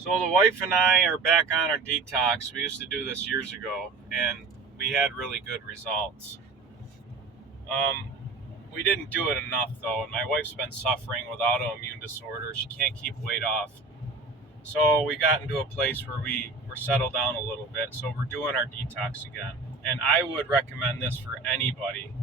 So the wife and I are back on our detox. We used to do this years ago, and we had really good results. Um, we didn't do it enough though, and my wife's been suffering with autoimmune disorder. She can't keep weight off. So we got into a place where we're settled down a little bit. So we're doing our detox again, and I would recommend this for anybody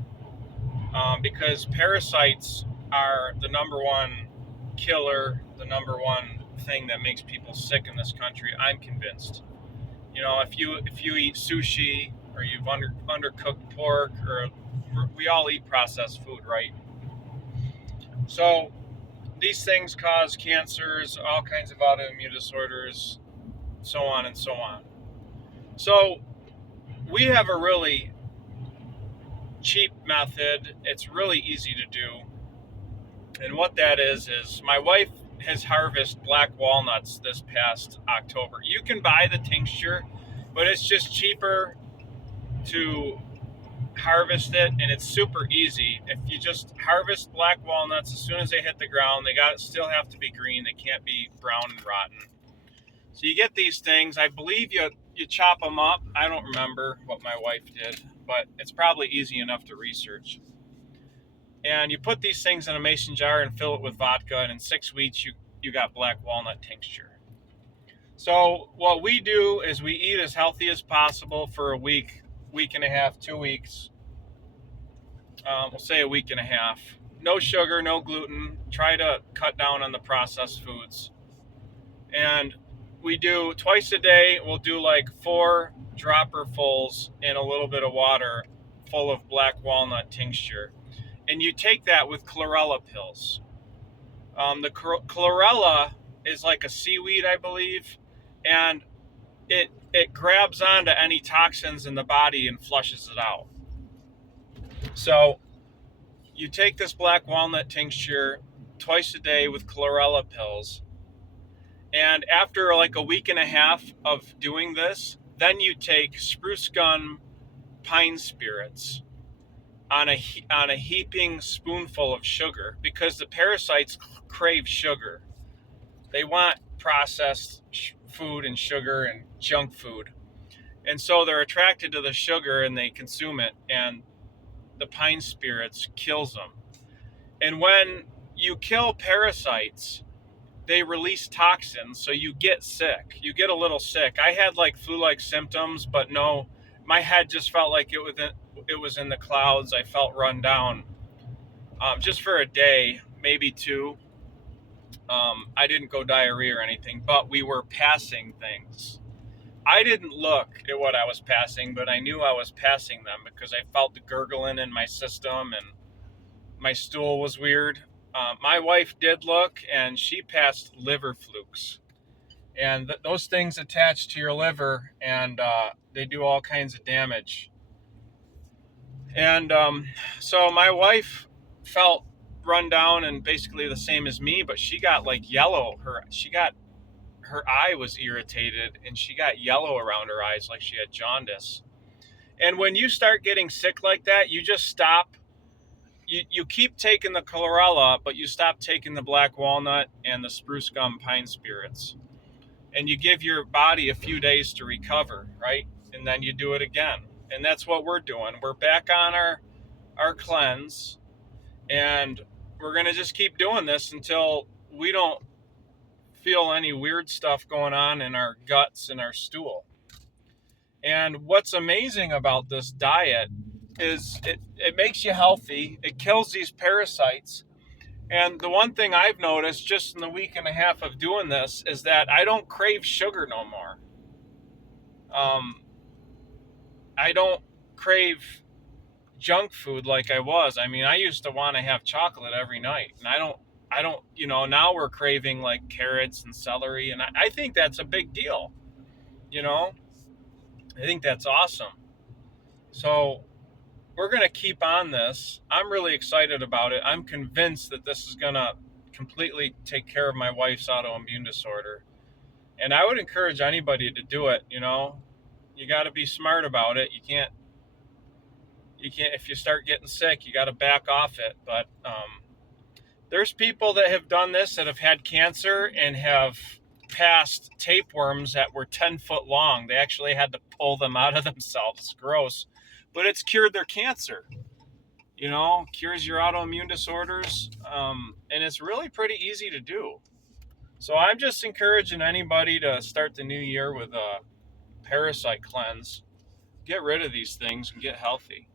because parasites are the number one killer, the number one thing that makes people sick in this country. I'm convinced. You know, if you eat sushi or you've undercooked pork, or we all eat processed food, right? So these things cause cancers, all kinds of autoimmune disorders, so on and so on. So we have a really cheap method. It's really easy to do. And what that is my wife has harvested black walnuts this past October. You can buy the tincture, but it's just cheaper to harvest it, and it's super easy. If you just harvest black walnuts as soon as they hit the ground, they got still have to be green. They can't be brown and rotten. So you get these things. I believe you chop them up. I don't remember what my wife did, but it's probably easy enough to research. And you put these things in a mason jar and fill it with vodka, and in 6 weeks you got black walnut tincture. So what we do is we eat as healthy as possible for a week and a half, 2 weeks. We'll say a week and a half. No sugar, no gluten. Try to cut down on the processed foods. And we do twice a day. We'll do like 4 dropperfuls in a little bit of water full of black walnut tincture. And you take that with chlorella pills. The chlorella is like a seaweed, I believe, and it grabs onto any toxins in the body and flushes it out. So you take this black walnut tincture twice a day with chlorella pills, and after like a week and a half of doing this, then you take spruce gum pine spirits on a heaping spoonful of sugar, because the parasites crave sugar. They want processed food and sugar and junk food. And so they're attracted to the sugar and they consume it, and the pine spirits kills them. And when you kill parasites, they release toxins, so you get sick. You get a little sick. I had like flu-like symptoms, but no, my head just felt like it was in the clouds. I felt run down just for a day, maybe 2. I didn't go diarrhea or anything, but we were passing things. I didn't look at what I was passing, but I knew I was passing them because I felt the gurgling in my system and my stool was weird. My wife did look, and she passed liver flukes. And those things attach to your liver, and they do all kinds of damage. And so my wife felt run down and basically the same as me, but she got like yellow. Her eye was irritated, and she got yellow around her eyes like she had jaundice. And when you start getting sick like that, you just stop. You keep taking the chlorella, but you stop taking the black walnut and the spruce gum pine spirits. And you give your body a few days to recover, right? And then you do it again. And that's what we're doing. We're back on our cleanse, and we're going to just keep doing this until we don't feel any weird stuff going on in our guts and our stool. And what's amazing about this diet is it makes you healthy. It kills these parasites. And the one thing I've noticed just in the week and a half of doing this is that I don't crave sugar no more. I don't crave junk food like I was. I mean, I used to want to have chocolate every night, and I don't, now we're craving like carrots and celery, and I think that's a big deal. You know, I think that's awesome. So we're going to keep on this. I'm really excited about it. I'm convinced that this is going to completely take care of my wife's autoimmune disorder. And I would encourage anybody to do it. You got to be smart about it. You can't, if you start getting sick, you got to back off it. But there's people that have done this that have had cancer and have past tapeworms that were 10 foot long. They actually had to pull them out of themselves. It's gross. But it's cured their cancer. You know, cures your autoimmune disorders. And it's really pretty easy to do. So I'm just encouraging anybody to start the new year with a parasite cleanse. Get rid of these things and get healthy.